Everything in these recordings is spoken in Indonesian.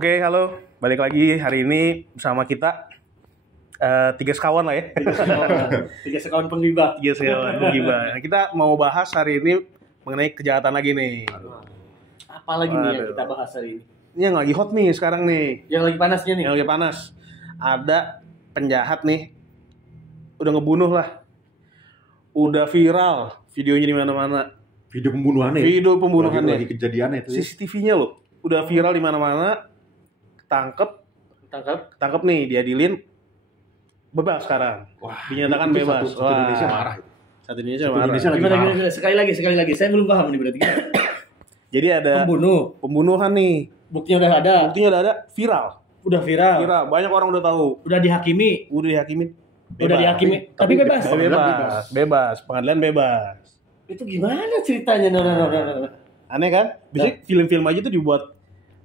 Oke, halo. Balik lagi hari ini bersama kita tiga sekawan lah ya. Tiga sekawan penggibah. Tiga sekawan penggibah. Nah, kita mau bahas hari ini mengenai kejahatan lagi nih. Apa lagi nih yang kita bahas hari ini? Ini yang lagi hot nih sekarang nih. Yang lagi panasnya nih. Yang lagi panas. Ada penjahat nih. Udah ngebunuh lah. Udah viral videonya di mana-mana. Video pembunuhannya. Video pembunuhannya. Lagi kejadiannya itu. Ya. CCTV-nya loh. Udah viral di mana-mana. Tangkep nih, diadilin bebas sekarang. Wah, dinyatakan itu bebas. Satu Indonesia marah itu. Satu Indonesia Satu marah. Indonesia lagi Gimana, marah. gimana? Sekali lagi. Saya belum paham nih berarti. Jadi ada pembunuhan nih. Buktinya udah ada. Buktinya udah ada, viral. Udah viral. Viral, banyak orang udah tahu. Udah dihakimi. Udah dihakimi. Udah dihakimi. Tapi bebas. Bebas. Pengadilan bebas. Itu gimana ceritanya? No. Aneh kan? Biasanya film-film aja tuh dibuat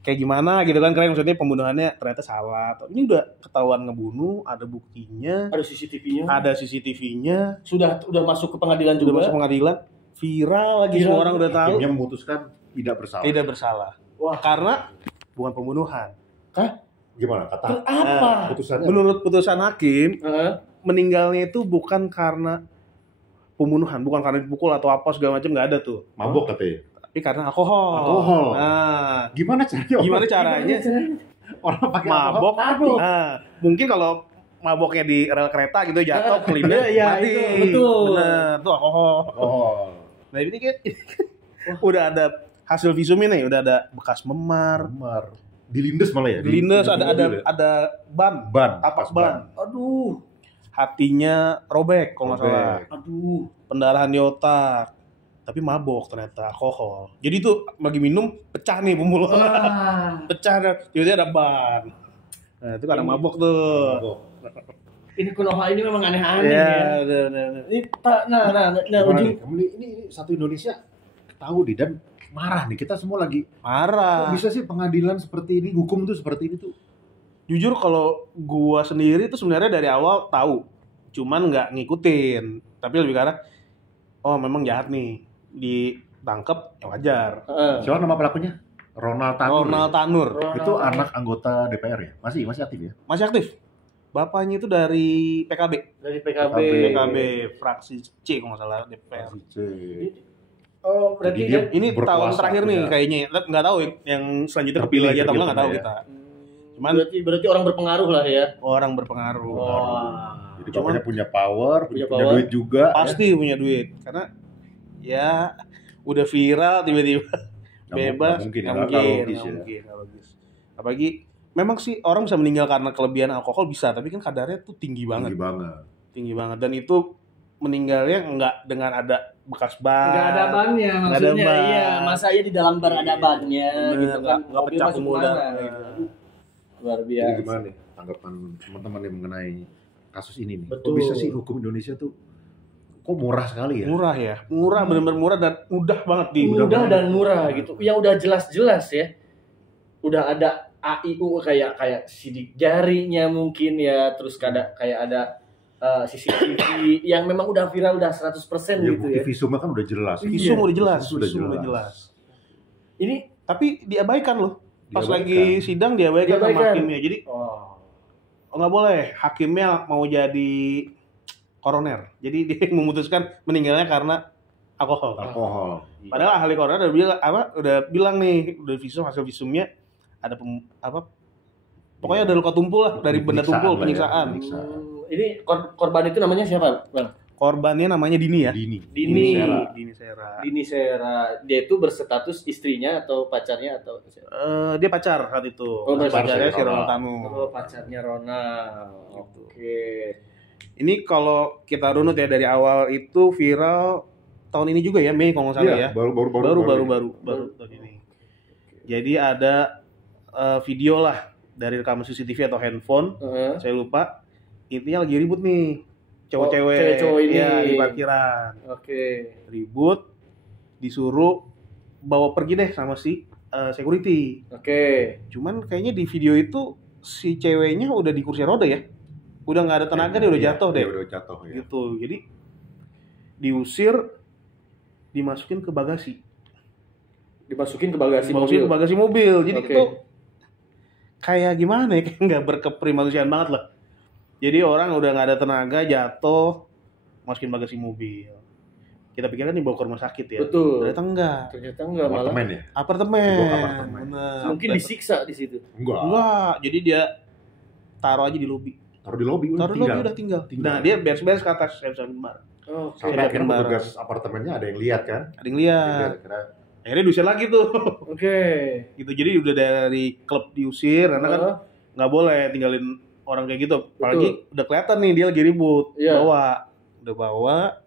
kayak gimana gitu kan, keren, maksudnya pembunuhannya ternyata salah. Ini udah ketahuan ngebunuh, ada buktinya, Ada CCTV-nya. ada CCTV-nya, Sudah masuk ke pengadilan udah juga. masuk pengadilan, viral lagi, semua orang udah tahu. Hakimnya memutuskan tidak bersalah. Tidak bersalah. Wah, Karena bukan pembunuhan. Gimana kata? apa? Putusannya? Menurut putusan hakim, Heeh. meninggalnya itu bukan karena pembunuhan, bukan karena dipukul atau apa segala macam, nggak ada tuh. Mabok katanya. Tapi karena alkohol. Alkohol. Nah, Gimana caranya? gimana caranya? Orang pakai Mabok. Mabok. Nah, mungkin kalau maboknya di rel kereta gitu jatuh kelindes Iya, mati. itu, betul. Bener, tuh alkohol. Oh. Nah, ini kan udah ada hasil visumnya nih, udah ada bekas memar. Kamar. Dilindes malah ya? Dilindes, Di ada mobil ya? ada ban, tapak ban. Aduh. Hatinya robek kalau nggak salah. Robek. Aduh. Pendarahan di otak. Tapi mabok ternyata, alkohol. Jadi tuh lagi minum pecah nih pembuluh. Wah. Pecah dan tiba-tiba ada ban. Nah, itu karena mabok tuh. Mabok. Ini Konoha ini memang aneh-aneh Ya, ya. udah. Ini nah Gimana ujung nih? Kamu ini satu Indonesia tahu nih dan marah nih. Kita semua lagi. Marah. Kok bisa sih pengadilan seperti ini, hukum tuh seperti ini tuh? Jujur kalau gua sendiri tuh sebenarnya dari awal tahu, cuman nggak ngikutin. Tapi lebih karena, oh memang jahat nih, ditangkep ya wajar. Siapa nama pelakunya? Ronald Tanur. Ronald Tanur Itu anak anggota DPR ya? Masih aktif ya? masih aktif. Bapaknya itu dari PKB, dari PKB. PKB fraksi C kalau nggak salah DPR. C. Oh, berarti Jadi dia kan Ini tahun berkuasa terakhir nih ya. kayaknya, nggak tahu yang selanjutnya kepilih aja atau nggak tahu ya. kita. Cuman berarti orang berpengaruh lah ya. orang berpengaruh. Wah. Jadi bapaknya punya power, Punya punya power. duit juga. Pasti punya duit karena ya udah viral tiba-tiba bebas Nggak mungkin, nggak nggak logis ya. mungkin, nggak logis. Apalagi memang sih orang bisa meninggal karena kelebihan alkohol bisa, tapi kan kadarnya tuh tinggi banget Tinggi banget. dan itu meninggalnya nggak dengan ada bekas ban, Enggak ada bannya Nggak ada maksudnya. ban. Iya, masa ya di dalam bar ada bannya Bener, gitu kan. nggak Mobil pecah masuk pembuluh mana, darah. gitu. Aduh, luar Jadi biasa. gimana nih tanggapan teman-teman yang mengenai kasus ini nih? Kok Betul. bisa sih hukum Indonesia tuh kok murah sekali ya? murah benar-benar murah dan mudah banget Mudah dan murah gitu. Yang udah jelas-jelas ya. Udah ada AIU kayak sidik jarinya mungkin ya, terus kayak ada CCTV yang memang udah viral udah 100% Ya, gitu bukti ya. visumnya kan udah jelas. visum udah jelas, Visum visum udah jelas. Ini Tapi diabaikan loh. Pas Diabaikan. lagi sidang diabaikan sama Diabaikan. hakimnya. Jadi nggak boleh, hakimnya mau jadi koroner. Jadi dia memutuskan meninggalnya karena alkohol. Alkohol. Padahal ahli koroner udah bilang nih, udah visum, hasil visumnya ada pokoknya ada luka tumpul lah, dari benda tumpul, penyiksaan. Ini korban itu namanya siapa, Bang? Korbannya namanya Dini ya. Dini. Dini. Dini Sera. Dini Sera. Dia itu berstatus istrinya atau pacarnya atau Dia pacar saat itu. Oh, Pacarnya si pacar. Ronald Tanu. Oh, pacarnya Ronald. Oke. Ini kalau kita runut ya dari awal itu viral tahun ini juga ya, Mei kalau nggak salah ya. Baru tahun ini. Jadi ada video lah dari rekaman CCTV atau handphone, saya lupa. Intinya lagi ribut nih, cewek-cewek cewek-cewek ini. ya, di parkiran. Oke. Ribut, disuruh bawa pergi deh sama si security. Oke. Cuman kayaknya di video itu si ceweknya udah di kursi roda ya. Udah nggak ada tenaga, dia udah jatuh deh. Dia udah jatuh ya. Gitu. Jadi diusir, dimasukin ke bagasi. Dimasukin ke bagasi Dimasukin mobil. ke bagasi mobil. Jadi Oke. itu kayak gimana ya, kayak nggak berkeprimanusiaan banget lah. Jadi orang udah nggak ada tenaga, jatuh, masukin bagasi mobil. Kita pikirkan dibawa ke rumah sakit ya. Betul. Ternyata enggak. Malah Apartemen ya? Apartemen. Dibawa ke apartemen. Bener. mungkin disiksa di situ. Enggak. Jadi dia taruh aja di lobi. Taruh di lobi Udah tinggal. Nah, dia beres-beres ke atas, saya bisa kembar. Sampai akhirnya petugas apartemennya ada yang lihat kan? Ada yang lihat. Akhirnya diusir lagi tuh. Gitu. Jadi udah dari klub diusir karena kan nggak boleh tinggalin orang kayak gitu. Apalagi udah kelihatan nih dia lagi ribut. Udah bawa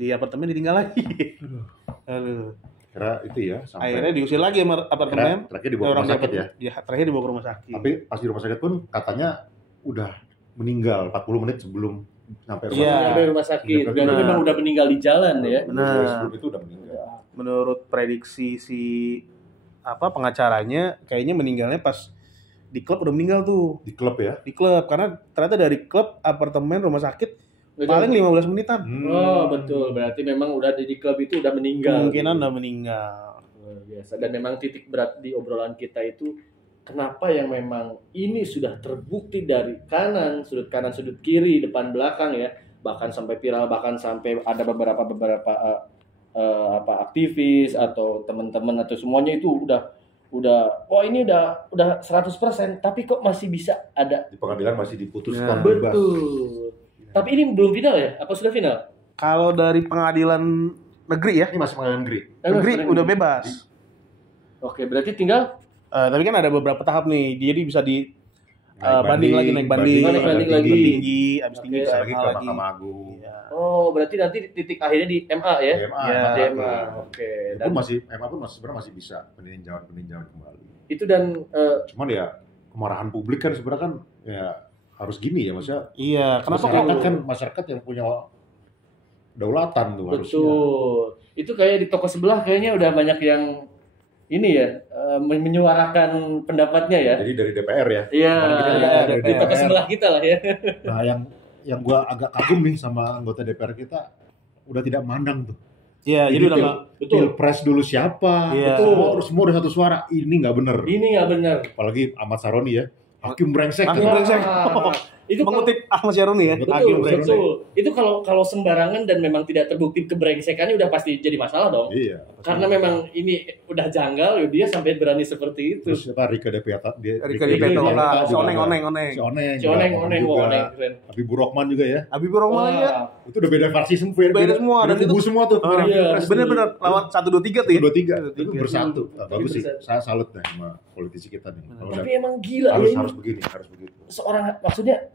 di apartemen ditinggal lagi. Aduh. Kira itu ya. Akhirnya diusir lagi sama apartemen. Terakhir dibawa ke rumah sakit ya. Terakhir dibawa ke rumah sakit. Tapi pas di rumah sakit pun katanya udah meninggal 40 menit sebelum sampai rumah sakit. Berarti memang udah meninggal di jalan ya. Benar. Sebelum itu udah meninggal. Menurut prediksi si pengacaranya kayaknya meninggalnya pas di klub udah meninggal tuh. Di klub ya? Di klub, karena ternyata dari klub, apartemen, rumah sakit paling 15 menitan. Betul. Berarti memang udah di klub itu udah meninggal. Kemungkinan udah meninggal. Biasa. Dan memang titik berat di obrolan kita itu kenapa yang memang ini sudah terbukti dari sudut kanan, sudut kiri, depan, belakang ya, bahkan sampai viral, bahkan sampai ada beberapa aktivis atau teman-teman atau semuanya itu udah ini udah 100%, tapi kok masih bisa ada di pengadilan masih diputuskan bebas. Betul. Tapi ini belum final ya? Apa sudah final? Kalau dari pengadilan negeri ya? Ini masih pengadilan negeri. Negeri udah bebas. Oke, berarti tinggal tapi kan ada beberapa tahap nih, jadi bisa di naik banding lagi tinggi, habis tinggi bisa lagi ke Mahkamah Agung. Berarti nanti titik akhirnya di MA ya? Di MA. Oke. Dan MA pun sebenarnya masih bisa peninjauan kembali. Itu dan cuman ya kemarahan publik kan sebenarnya kan ya harus gini ya maksudnya. Iya, kenapa masyarakat yang punya daulatan tuh harusnya. Betul. Itu kayak di toko sebelah kayaknya udah banyak yang ini ya menyuarakan pendapatnya ya. Jadi dari DPR ya. Iya. Di toko sebelah kita lah ya. Nah, yang gua agak kagum nih sama anggota DPR kita udah tidak mandang tuh. Iya, jadi udah Pilpres dulu siapa? Betul. Semua udah satu suara. Ini nggak benar. Apalagi Ahmad Saroni ya. Hakim brengsek. Itu mengutip Ahmad Syaroni ya. Betul. Itu kalau sembarangan dan memang tidak terbukti kebrengsekannya udah pasti jadi masalah dong. Iya. Karena memang ini udah janggal, dia sampai berani seperti itu. Terus Rika Depiata, Oneng. Habibur Rahman juga ya. Habibur Rahman ya. Itu udah beda versi semua. Beda semua dan itu semua tuh. Bener-bener lawan 1 2 3 tuh ya. 1 2 3 itu bersatu. Bagus sih. Saya salut deh sama politisi kita nih. Tapi emang gila harus begitu. Seorang maksudnya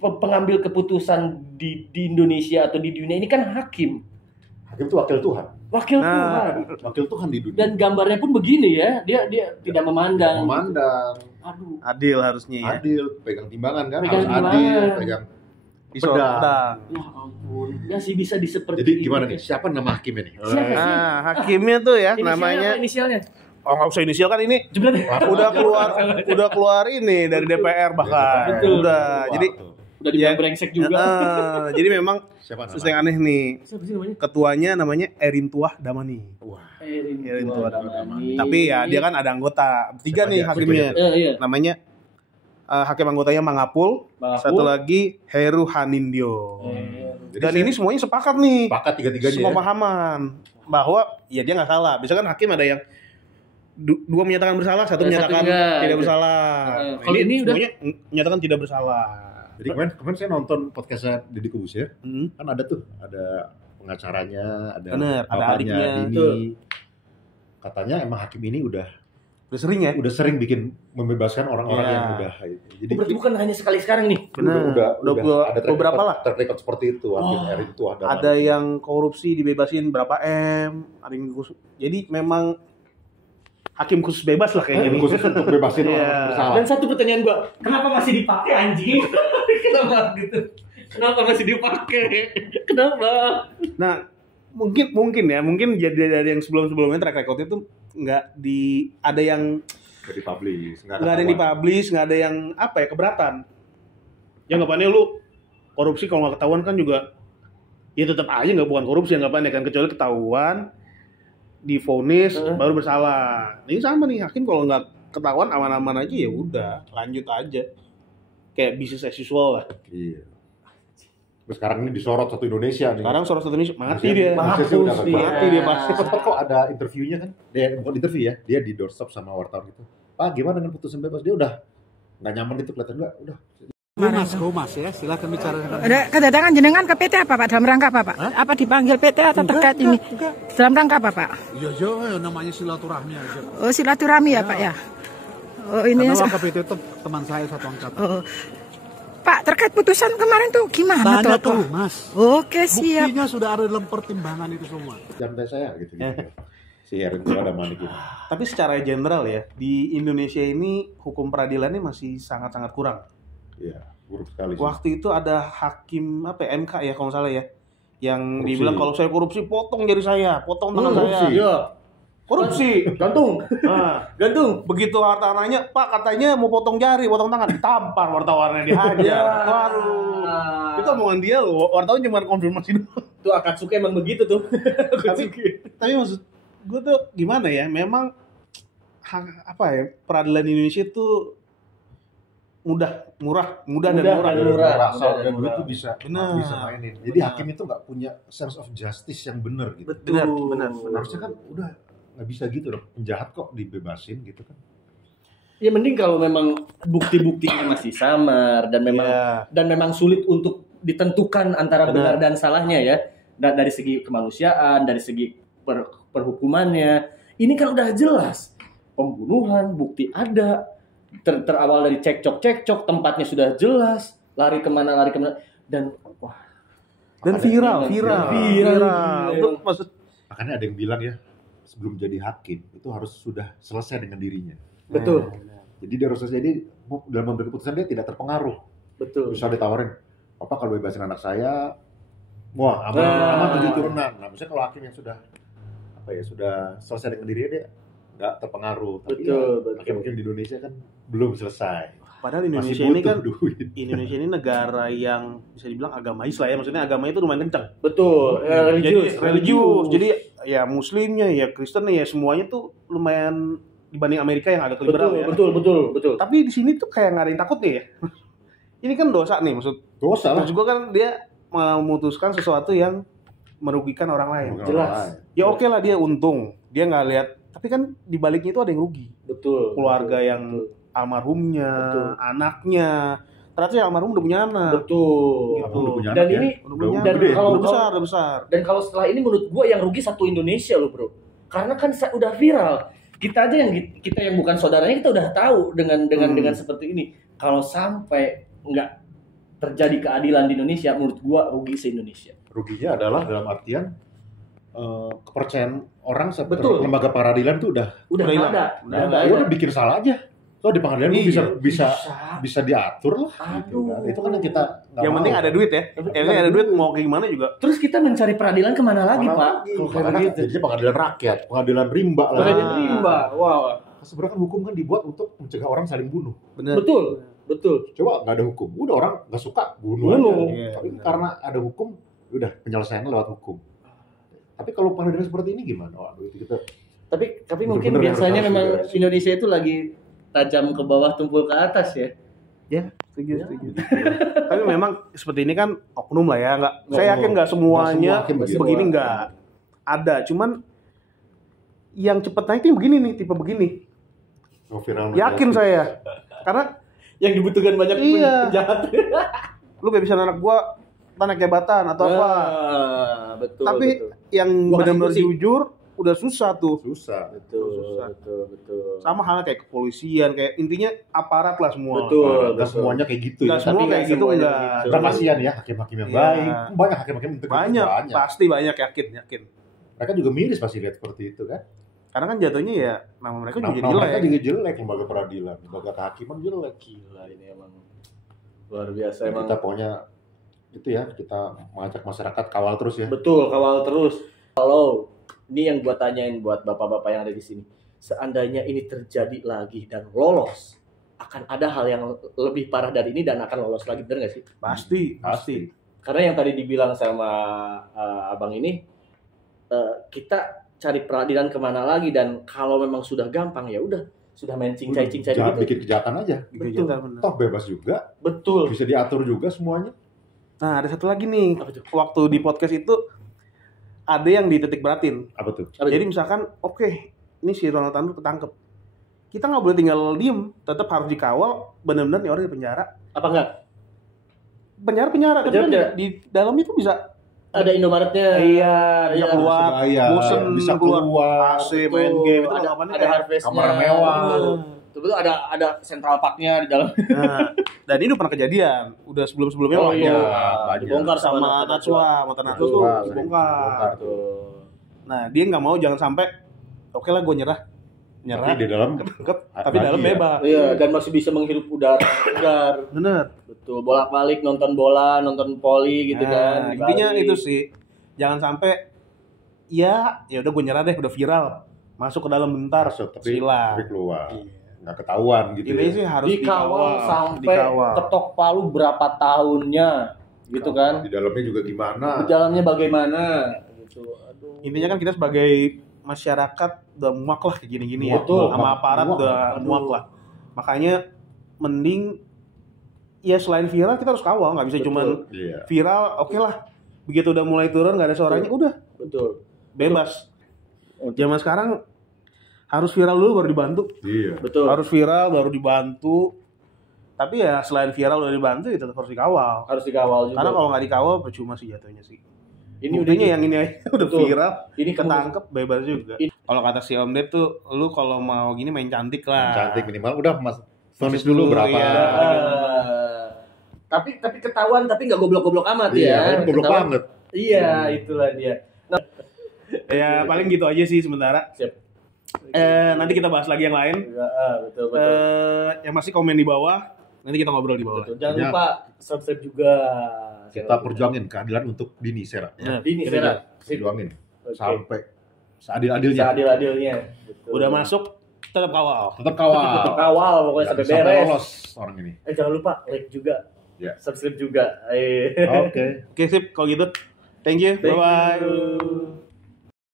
pengambil keputusan di Indonesia atau di dunia ini kan hakim. Hakim itu wakil Tuhan. Wakil Tuhan di dunia. Dan gambarnya pun begini ya, dia tidak memandang. Aduh. Adil harusnya ya. Adil, pegang timbangan kan. Pegang pedang. Ya ampun, masih bisa diseperti. Jadi gimana nih? Siapa nama hakimnya nih? Siapa sih? Hakimnya tuh ya namanya. Inisialnya? Oh, nggak usah inisial kan ini. Udah keluar ini dari DPR bahkan. Betul. Jadi udah dibilang brengsek juga. Jadi memang sesuatu yang aneh nih. Siapa sih namanya? Ketuanya namanya Erin Tuah Damani. Erin Tuah Damani. Tapi ya dia kan ada anggota. 3 nih hakimnya. Namanya hakim anggotanya Mangapul. Satu lagi Heru Hanindyo. Dan ini semuanya sepakat nih. Sepakat tiga-tiganya. Semua pahaman bahwa ya dia nggak salah. Biasanya kan hakim ada yang 2 menyatakan bersalah, 1 menyatakan tidak bersalah. Kalau ini udah menyatakan tidak bersalah. Jadi kemarin saya nonton podcastnya Deddy Corbuzier, kan ada pengacaranya, ada adiknya. Dini. Katanya emang hakim ini udah sering ya? Udah sering bikin membebaskan orang-orang yang udah jadi berarti bukan hanya sekali sekarang nih. Udah ada beberapa lah. Track record seperti itu. Hakim itu ada yang korupsi dibebasin berapa M, ada yang jadi memang hakim khusus bebas lah kayaknya. Khusus untuk bebasin orang bersalah. Dan satu pertanyaan gua, kenapa masih dipakai anjing? Kenapa gitu? Kenapa masih dipakai? Kenapa? Nah, mungkin jadi dari yang sebelumnya track record itu ada yang nggak dipublish, nggak ada yang keberatan. Ya anggapannya lu korupsi kalau nggak ketahuan kan juga ya tetap aja bukan korupsi anggapannya kan, kecuali ketahuan divonis baru bersalah. Ini sama nih, hakim kalau nggak ketahuan aman-aman aja ya udah lanjut aja kayak bisnis as usual lah. Iya. Terus sekarang ini disorot satu Indonesia nih. Sekarang sorot satu Indonesia mati dia. Mati dia pasti. Sempat kok ada interviewnya kan? Dia bukan interview ya, dia di doorstop sama wartawan gitu. Pak, gimana dengan putusan bebas? Dia udah nggak nyaman itu kelihatan nggak? Udah. Humas ya, silakan bicara. Kedatangan jenengan ke PT apa Pak? Dalam rangka apa Pak? Hah? Apa dipanggil PT atau terkait ini? Enggak. Dalam rangka apa Pak? Iya, namanya silaturahmi aja. Oh, silaturahmi ya Pak ya? Oh, ini karena PT itu teman saya satu angkatan. Oh. Pak, terkait putusan kemarin tuh gimana? Tanya tuh Mas. Oke, siap. Buktinya sudah ada dalam pertimbangan itu semua. Jantai saya gitu. Si Herin itu ada manik gitu. Tapi secara general ya, di Indonesia ini hukum peradilannya masih sangat-sangat kurang. Iya, buruk sekali sih. Waktu itu ada hakim MK ya kalau nggak salah ya, yang dibilang kalau saya korupsi potong jari saya, potong tangan saya. Iya. Korupsi, gantung. Gantung. Begitu wartawannya, Pak katanya mau potong jari, potong tangan, ditampar wartawannya dihajar. Waduh. Itu omongan dia loh, wartawan cuma konfirmasi doang. Tuh Akatsuki emang begitu tuh. tapi maksud gue tuh gimana ya? Memang peradilan Indonesia itu mudah dan murah. Dan duit itu bisa mainin. Jadi hakim itu nggak punya sense of justice yang benar gitu. Benar. Harusnya kan udah nggak bisa gitu dong. Penjahat kok dibebasin gitu kan. Ya mending kalau memang bukti-buktinya masih samar dan memang sulit untuk ditentukan antara benar dan salahnya ya. Dari segi kemanusiaan, dari segi perhukumannya. Ini kan udah jelas. Pembunuhan, bukti ada. Terawal dari cekcok, tempatnya sudah jelas, lari kemana, dan viral. Maksud, makanya ada yang bilang ya, sebelum jadi hakim itu harus sudah selesai dengan dirinya. Betul. Jadi dia harus selesai, jadi dalam mengambil keputusan dia tidak terpengaruh. Betul. Bisa ditawarin, Bapak kalau bebasin anak saya, wah aman 7 turunan. Nah, misalnya kalau hakim yang sudah selesai dengan dirinya dia nggak terpengaruh. Tapi hakim-hakim di Indonesia kan belum selesai. Padahal Indonesia ini kan Indonesia ini negara yang bisa dibilang agamais lah ya, maksudnya agamanya itu lumayan kencang. Betul. Religius. Jadi ya Muslimnya ya Kristennya ya semuanya tuh lumayan dibanding Amerika yang agak liberal ya. Betul. Tapi di sini tuh kayak nggak ada yang takut nih ya. Ini kan dosa nih maksud gue kan dia memutuskan sesuatu yang merugikan orang lain. Jelas. Ya oke lah dia untung, dia nggak lihat. Tapi kan di baliknya itu ada yang rugi. Betul. Keluarga yang almarhumnya, anaknya. Ternyata yang almarhum udah punya anak. Betul. Gitu. Dan ini udah besar. Dan kalau setelah ini menurut gua yang rugi satu Indonesia loh, Bro. Karena kan udah viral. Kita aja yang bukan saudaranya kita udah tahu dengan seperti ini. Kalau sampai nggak terjadi keadilan di Indonesia, menurut gua rugi se-Indonesia. Ruginya adalah dalam artian kepercayaan orang terhadap lembaga peradilan tuh udah ada. Udah bikin salah aja. So di pengadilan bisa diatur lah. Gitu kan. Itu kan yang kita yang penting ada duit ya. Yang ada duit mau kayak gimana juga. Terus kita mencari peradilan kemana lagi, Pak? Jadi pengadilan rakyat, pengadilan rimba lah. Pengadilan rimba. Wow. Sebenarnya kan hukum kan dibuat untuk mencegah orang saling bunuh. Benar. Betul. Coba nggak ada hukum, udah orang nggak suka bunuh. Tapi karena ada hukum, udah penyelesaiannya lewat hukum. Tapi kalau pengadilan seperti ini gimana? Waduh, itu kita. Tapi mungkin biasanya memang Indonesia itu lagi tajam ke bawah tumpul ke atas ya. Ya, setuju. Tapi memang seperti ini kan oknum lah ya, saya yakin nggak semuanya begini nggak ada. Cuman yang cepet naik itu begini nih, tipe begini. Yakin saya, karena yang dibutuhkan banyak penjahat. Lu bebasin anak gua tanah jabatan atau apa. Betul. Tapi yang benar-benar jujur udah susah tuh. Betul. Sama halnya kayak kepolisian, kayak intinya aparat lah semua. Betul. Gak semuanya kayak gitu. Gak semua kayak gitu enggak. Kasihan ya hakim-hakim yang baik. Banyak hakim-hakim integritas. Banyak. Pasti banyak yakin. Mereka juga miris pasti lihat seperti itu kan. Karena kan jatuhnya ya nama mereka juga jelek. Mereka juga jelek lembaga peradilan, lembaga kehakiman jelek. Gila ini emang luar biasa emang. Kita pokoknya itu ya, kita mengajak masyarakat kawal terus ya. Betul, kawal terus. Kalau ini yang gua tanyain buat bapak-bapak yang ada di sini, seandainya ini terjadi lagi dan lolos, akan ada hal yang lebih parah dari ini dan akan lolos lagi, benar nggak sih? Pasti. Karena yang tadi dibilang sama abang ini, kita cari peradilan kemana lagi, dan kalau memang sudah gampang ya udah sudah main cincai-cincai gitu. Bikin kejahatan aja. Betul. Toh bebas juga. Betul. Bisa diatur juga semuanya. Nah, ada satu lagi nih. Waktu di podcast itu ada yang dititik beratin. Apa tuh? Jadi misalkan, oke, ini si Ronald Tanur ketangkep. Kita nggak boleh tinggal diem, tetap harus dikawal. Benar-benar nih orang di penjara. Apa enggak? Penjara. Di dalam itu bisa ada Indomaretnya. Iya, bisa keluar. Bosen bisa keluar. AC, main game itu ada harvestnya. Kamar mewah. Betul, ada Central Park-nya di dalam. Nah, dan ini udah pernah kejadian. Udah sebelum-sebelumnya dibongkar sama Najwa, mantan Najwa tuh dibongkar. Nah, dia nggak mau, jangan sampai oke lah gue nyerah. Tapi di dalam ketangkep, tapi dalam bebas. Iya, dan masih bisa menghirup udara. Bener. Betul, bolak-balik nonton bola, nonton voli gitu kan. Intinya itu sih. Jangan sampai ya udah gue nyerah deh, udah viral. Masuk ke dalam bentar, tapi keluar. Nggak ketahuan gitu. Ini sih harus dikawal sampai ketok palu berapa tahunnya gitu kan. Di dalamnya juga gimana? Di dalamnya bagaimana gitu. Aduh. Intinya kan kita sebagai masyarakat udah muak lah kayak gini-gini ya. Sama aparat udah muak lah. Makanya mending ya selain viral kita harus kawal, nggak bisa cuman viral oke lah. Begitu udah mulai turun nggak ada suaranya udah. Betul. Bebas. Zaman sekarang harus viral dulu baru dibantu. Iya. Betul. Harus viral baru dibantu. Tapi ya selain viral udah dibantu ya tetap harus dikawal. Harus dikawal juga. Karena kalau nggak dikawal percuma sih jatuhnya sih. Ini udahnya yang ini aja udah viral, ini ketangkep bebas juga. Kalau kata si Om Ded tuh, lu kalau mau gini main cantik lah. Cantik minimal udah Mas. Vonis dulu berapa? Ya. Tapi ketahuan tapi nggak goblok-goblok amat ya. Goblok banget. Iya, itulah dia. Nah, ya paling gitu aja sih sementara. Siap. Nanti kita bahas lagi yang lain. Betul. Yang masih komen di bawah. Nanti kita ngobrol di bawah. Betul. Jangan lupa subscribe juga. Kita perjuangin keadilan untuk Dini Sera. Dini Sera. Perjuangin sampai seadil-adilnya. Seadil-adilnya. Udah masuk, tetap kawal. Tetap kawal Pokoknya sampai beres. Lolos orang ini. Jangan lupa like juga. Ya. Subscribe juga. Oke, sip. Kalau gitu, thank you. Bye-bye.